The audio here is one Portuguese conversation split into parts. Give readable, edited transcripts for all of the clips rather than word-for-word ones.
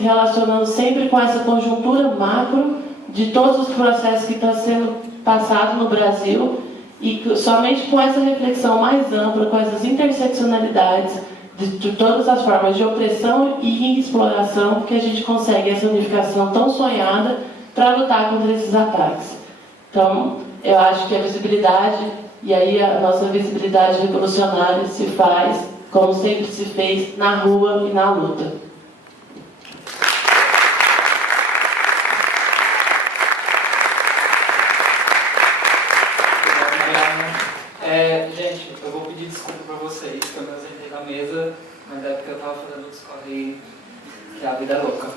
relacionando sempre com essa conjuntura macro de todos os processos que estão sendo passados no Brasil, e somente com essa reflexão mais ampla, com essas interseccionalidades de todas as formas de opressão e exploração, que a gente consegue essa unificação tão sonhada para lutar contra esses ataques. Então, eu acho que a visibilidade, e aí a nossa visibilidade revolucionária se faz, como sempre se fez, na rua e na luta. Gente, eu vou pedir desculpa para vocês, que eu me ausentei da mesa, mas é porque eu estava fazendo o discorre que a vida é louca.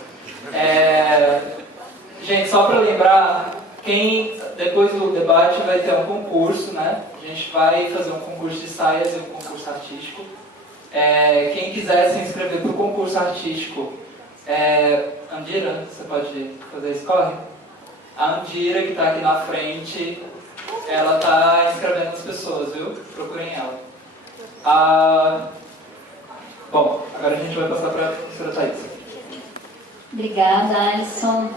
Gente, só para lembrar, depois do debate vai ter um concurso, né? A gente vai fazer um concurso de saias e um concurso artístico. Quem quiser se inscrever para o concurso artístico, Andira, você pode fazer esse corre? A Andira, que está aqui na frente, ela está inscrevendo as pessoas, viu? Procurem ela. Bom, agora a gente vai passar para a professora Thaís. Obrigada, Alisson.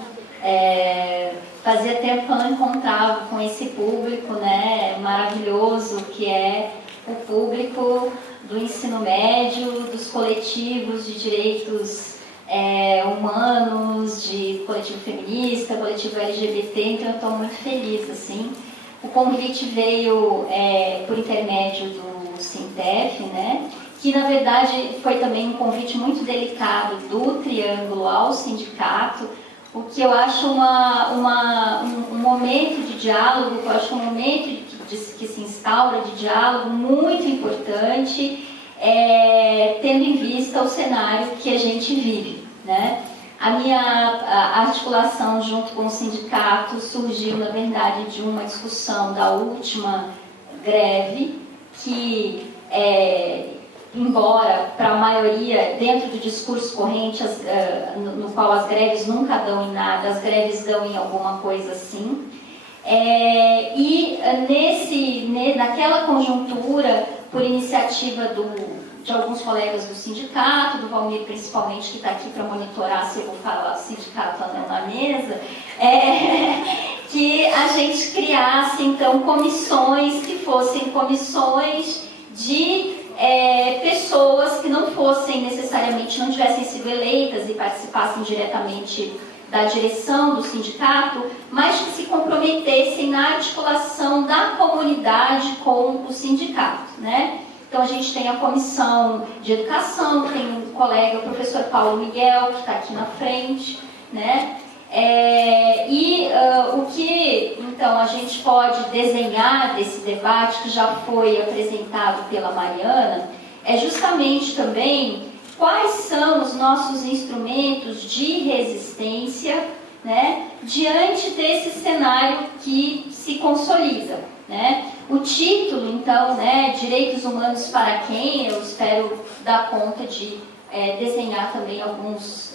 Fazia tempo que eu não encontrava com esse público, né, maravilhoso, que é o público do ensino médio, dos coletivos de direitos humanos, de coletivo feminista, coletivo LGBT, então eu estou muito feliz, assim. O convite veio por intermédio do Sintef, né, que na verdade foi também um convite muito delicado do Triângulo ao sindicato, o que eu acho um momento de diálogo, eu acho um momento que se instaura de diálogo muito importante, tendo em vista o cenário que a gente vive, né? A minha articulação junto com o sindicato surgiu, na verdade, de uma discussão da última greve, que, embora para a maioria, dentro do discurso corrente, no qual as greves nunca dão em nada, as greves dão em alguma coisa assim. Naquela conjuntura, por iniciativa de alguns colegas do sindicato, do Valmir principalmente, que está aqui para monitorar se eu vou falar do sindicato ou não na mesa, que a gente criasse, então, comissões que fossem comissões de pessoas que não fossem necessariamente, não tivessem sido eleitas e participassem diretamente da direção do sindicato, mas que se comprometessem na articulação da comunidade com o sindicato, né? Então a gente tem a comissão de educação, tem um colega, o professor Paulo Miguel, que está aqui na frente, né? O que então a gente pode desenhar desse debate que já foi apresentado pela Mariana é justamente também quais são os nossos instrumentos de resistência, né, diante desse cenário que se consolida, né? O título, então, né, Direitos Humanos para quem? Eu espero dar conta de desenhar também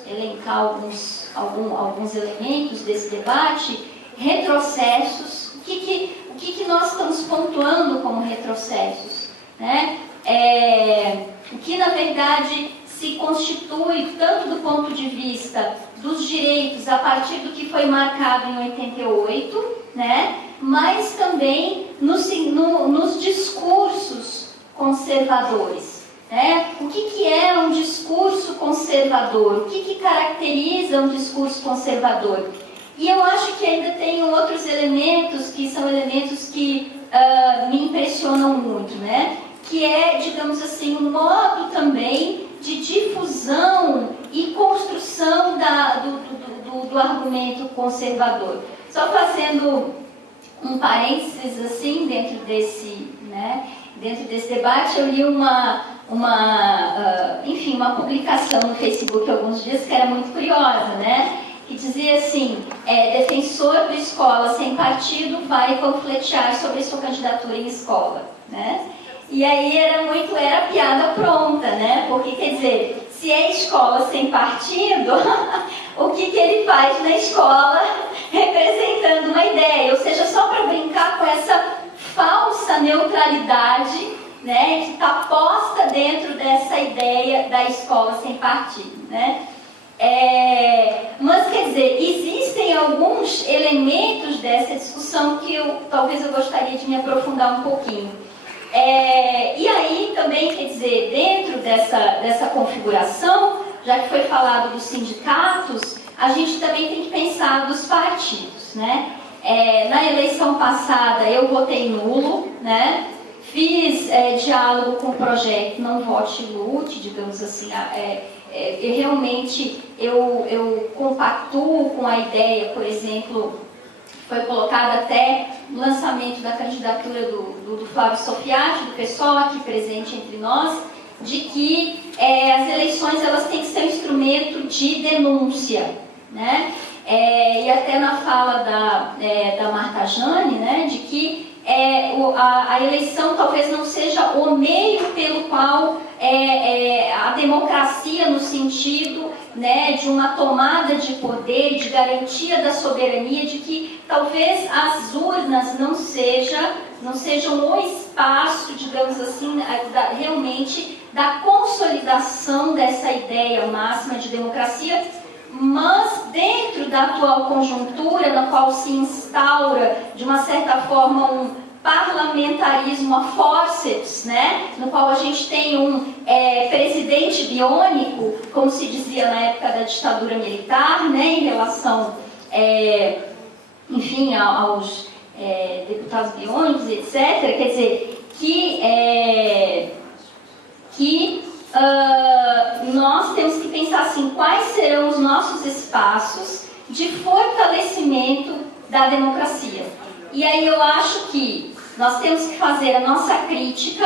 elencar alguns elementos desse debate. Retrocessos, o que nós estamos pontuando como retrocessos, né? O que, na verdade, se constitui, tanto do ponto de vista dos direitos a partir do que foi marcado em 88, né? Mas também nos discursos conservadores, né? O que é um discurso conservador? O que caracteriza um discurso conservador? E eu acho que ainda tem outros elementos que são elementos que me impressionam muito, né? Que é, digamos assim, um modo também de difusão e construção do argumento conservador. Só fazendo um parênteses assim dentro desse debate, eu li uma publicação no Facebook há alguns dias que era muito curiosa, né? Que dizia assim: defensor do escola sem partido vai panfletear sobre sua candidatura em escola, né? E aí era piada pronta, né? Porque, quer dizer, se é escola sem partido, o que ele faz na escola representando uma ideia? Ou seja, só para brincar com essa falsa neutralidade, né, que está posta dentro dessa ideia da escola sem partido, né? dizer, existem alguns elementos dessa discussão que talvez eu gostaria de me aprofundar um pouquinho. E aí também, quer dizer, dentro dessa configuração, já que foi falado dos sindicatos, a gente também tem que pensar dos partidos, né? Na eleição passada eu votei nulo, né? Fiz diálogo com o projeto Não Vote Lute, digamos assim. Realmente eu compactuo com a ideia, por exemplo, foi colocada até no lançamento da candidatura do Flávio Sofiati, do PSOL, aqui presente entre nós, de que as eleições elas têm que ser um instrumento de denúncia, né? E até na fala da Marta Jane, né, de que a eleição talvez não seja o meio pelo qual a democracia, no sentido, né, de uma tomada de poder, de garantia da soberania, de que talvez as urnas não sejam o espaço, digamos assim, realmente da consolidação dessa ideia máxima de democracia, mas dentro da atual conjuntura, na qual se instaura, de uma certa forma, um parlamentarismo a forceps, né? No qual a gente tem um presidente biônico, como se dizia na época da ditadura militar, né? Em relação, enfim, aos deputados biônicos, etc. Quer dizer, que nós temos que pensar assim, quais serão os nossos espaços de fortalecimento da democracia. E aí eu acho que nós temos que fazer a nossa crítica,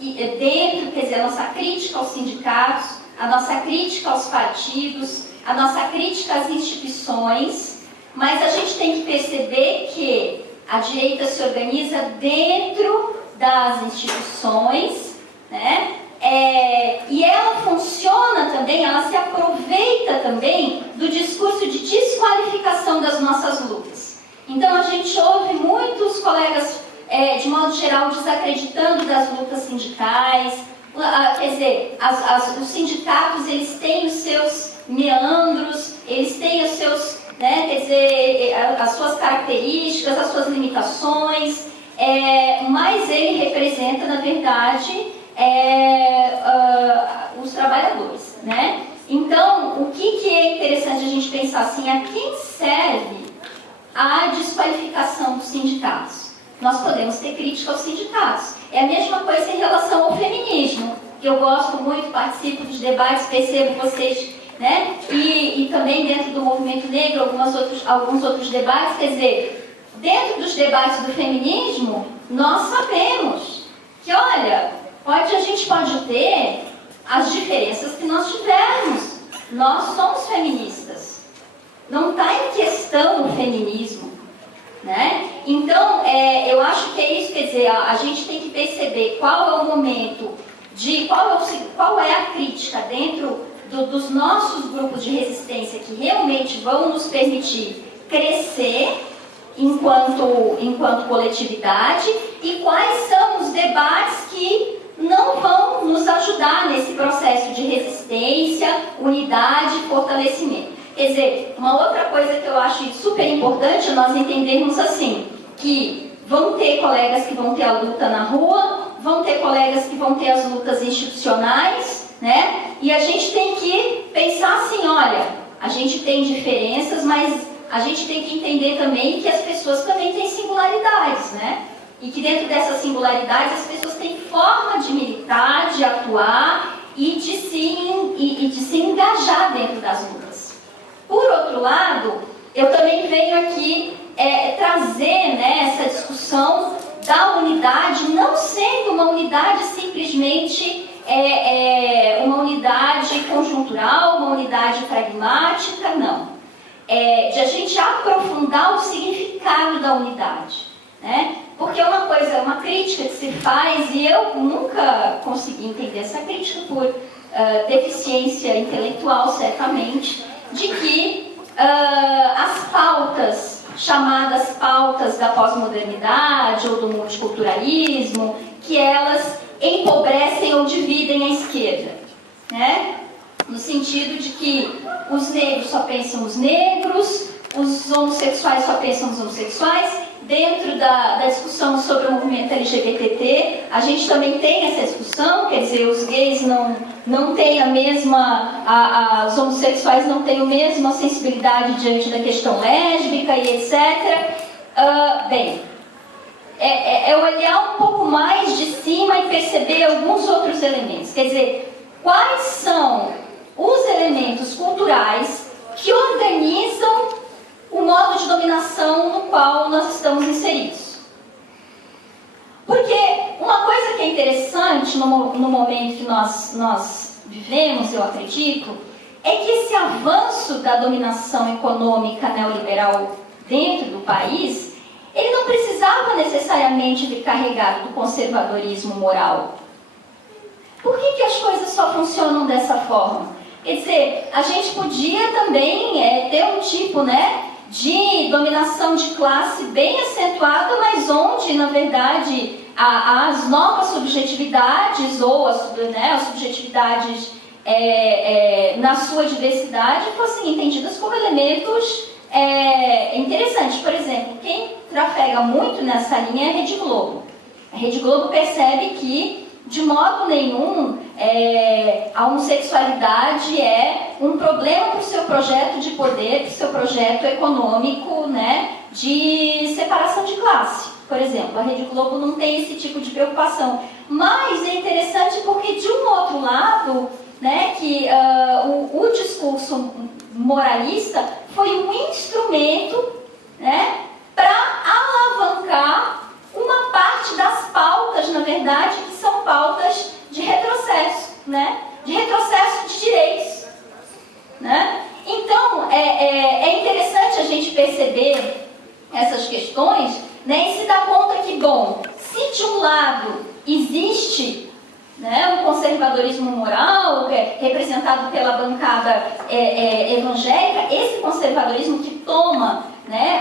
quer dizer, a nossa crítica aos sindicatos, a nossa crítica aos partidos, a nossa crítica às instituições, mas a gente tem que perceber que a direita se organiza dentro das instituições, né? E ela funciona também, ela se aproveita também do discurso de desqualificação das nossas lutas. Então a gente ouve muitos colegas, de modo geral, desacreditando das lutas sindicais. Quer dizer, os sindicatos, eles têm os seus meandros, eles têm os seus, né, quer dizer, as suas características, as suas limitações, mas ele representa, na verdade, os trabalhadores, né? Então, o que é interessante a gente pensar assim, a quem serve a desqualificação dos sindicatos? Nós podemos ter crítica aos sindicatos. É a mesma coisa em relação ao feminismo, que eu gosto muito, participo dos debates, percebo vocês, né? E também dentro do movimento negro, alguns outros debates, quer dizer, dentro dos debates do feminismo, nós sabemos que, olha, a gente pode ter as diferenças que nós tivermos. Nós somos feministas. Não está em questão o feminismo, né? Então, eu acho que é isso, quer dizer, a gente tem que perceber qual é o momento, qual é a crítica dentro dos nossos grupos de resistência que realmente vão nos permitir crescer enquanto coletividade, e quais são os debates que não vão nos ajudar nesse processo de resistência, unidade e fortalecimento. Quer dizer, uma outra coisa que eu acho super importante é nós entendermos assim, que vão ter colegas que vão ter a luta na rua, vão ter colegas que vão ter as lutas institucionais, né? E a gente tem que pensar assim, olha, a gente tem diferenças, mas a gente tem que entender também que as pessoas também têm singularidades, né? E que dentro dessas singularidades as pessoas têm forma de militar, de atuar e de se engajar dentro das lutas. Por outro lado, eu também venho aqui trazer, né, essa discussão da unidade, não sendo uma unidade simplesmente uma unidade conjuntural, uma unidade pragmática, não. De a gente aprofundar o significado da unidade, né? Porque é uma crítica que se faz, e eu nunca consegui entender essa crítica por deficiência intelectual, certamente, de que as pautas, chamadas pautas da pós-modernidade ou do multiculturalismo, que elas empobrecem ou dividem a esquerda, né? no sentido de que os negros só pensam os negros, os homossexuais só pensam os homossexuais. Dentro da discussão sobre o movimento LGBT, a gente também tem essa discussão, quer dizer, os gays não têm a mesma, os homossexuais não têm a mesma sensibilidade diante da questão lésbica e etc. Bem, é olhar um pouco mais de cima e perceber alguns outros elementos. Quer dizer, quais são os elementos culturais que organizam o modo de dominação no qual nós estamos inseridos. Porque uma coisa que é interessante no momento que nós vivemos, eu acredito, é que esse avanço da dominação econômica neoliberal dentro do país, ele não precisava necessariamente vir carregado do conservadorismo moral. Por que as coisas só funcionam dessa forma? Quer dizer, a gente podia também ter um tipo, de dominação de classe bem acentuada, mas onde, na verdade, as novas subjetividades ou as subjetividades na sua diversidade fossem entendidas como elementos interessantes. Por exemplo, quem trafega muito nessa linha é a Rede Globo. A Rede Globo percebe que, de modo nenhum, a homossexualidade é um problema para o seu projeto de poder, para o seu projeto econômico, de separação de classe. Por exemplo, a Rede Globo não tem esse tipo de preocupação. Mas é interessante porque, de um outro lado, que o discurso moralista foi um instrumento para alavancar uma parte das pautas, na verdade, que são pautas de retrocesso, de retrocesso de direitos. Então, é interessante a gente perceber essas questões e se dar conta que, bom, se de um lado existe um conservadorismo moral, representado pela bancada evangélica, esse conservadorismo que toma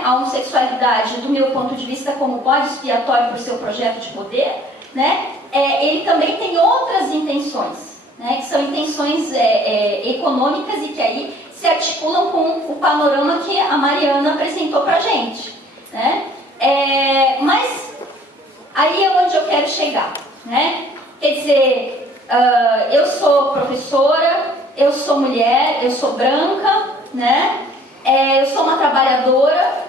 a homossexualidade, do meu ponto de vista, como bode expiatório para o seu projeto de poder, ele também tem outras intenções, que são intenções econômicas e que aí se articulam com o panorama que a Mariana apresentou para a gente. Mas aí é onde eu quero chegar. Quer dizer, eu sou professora, eu sou mulher, eu sou branca, eu sou uma trabalhadora,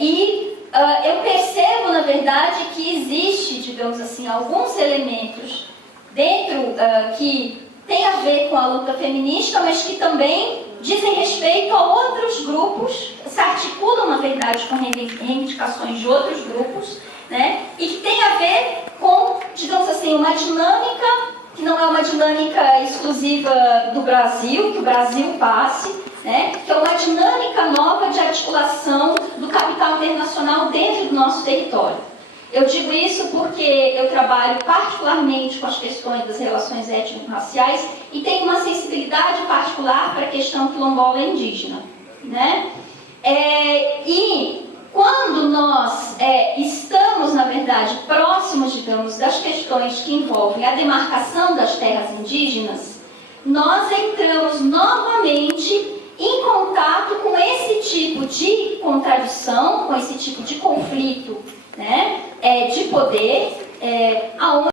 e eu percebo, na verdade, que existe, digamos assim, alguns elementos dentro que tem a ver com a luta feminista, mas que também dizem respeito a outros grupos, se articulam, na verdade, com reivindicações de outros grupos, e que tem a ver com, digamos assim, uma dinâmica que não é uma dinâmica exclusiva do Brasil, que o Brasil passe, que é uma dinâmica nova de articulação do capital internacional dentro do nosso território. Eu digo isso porque eu trabalho particularmente com as questões das relações étnico-raciais e tenho uma sensibilidade particular para a questão quilombola e indígena. E quando nós estamos, na verdade, próximos, digamos, das questões que envolvem a demarcação das terras indígenas, nós entramos novamente em contato com esse tipo de contradição, com esse tipo de conflito de poder, aonde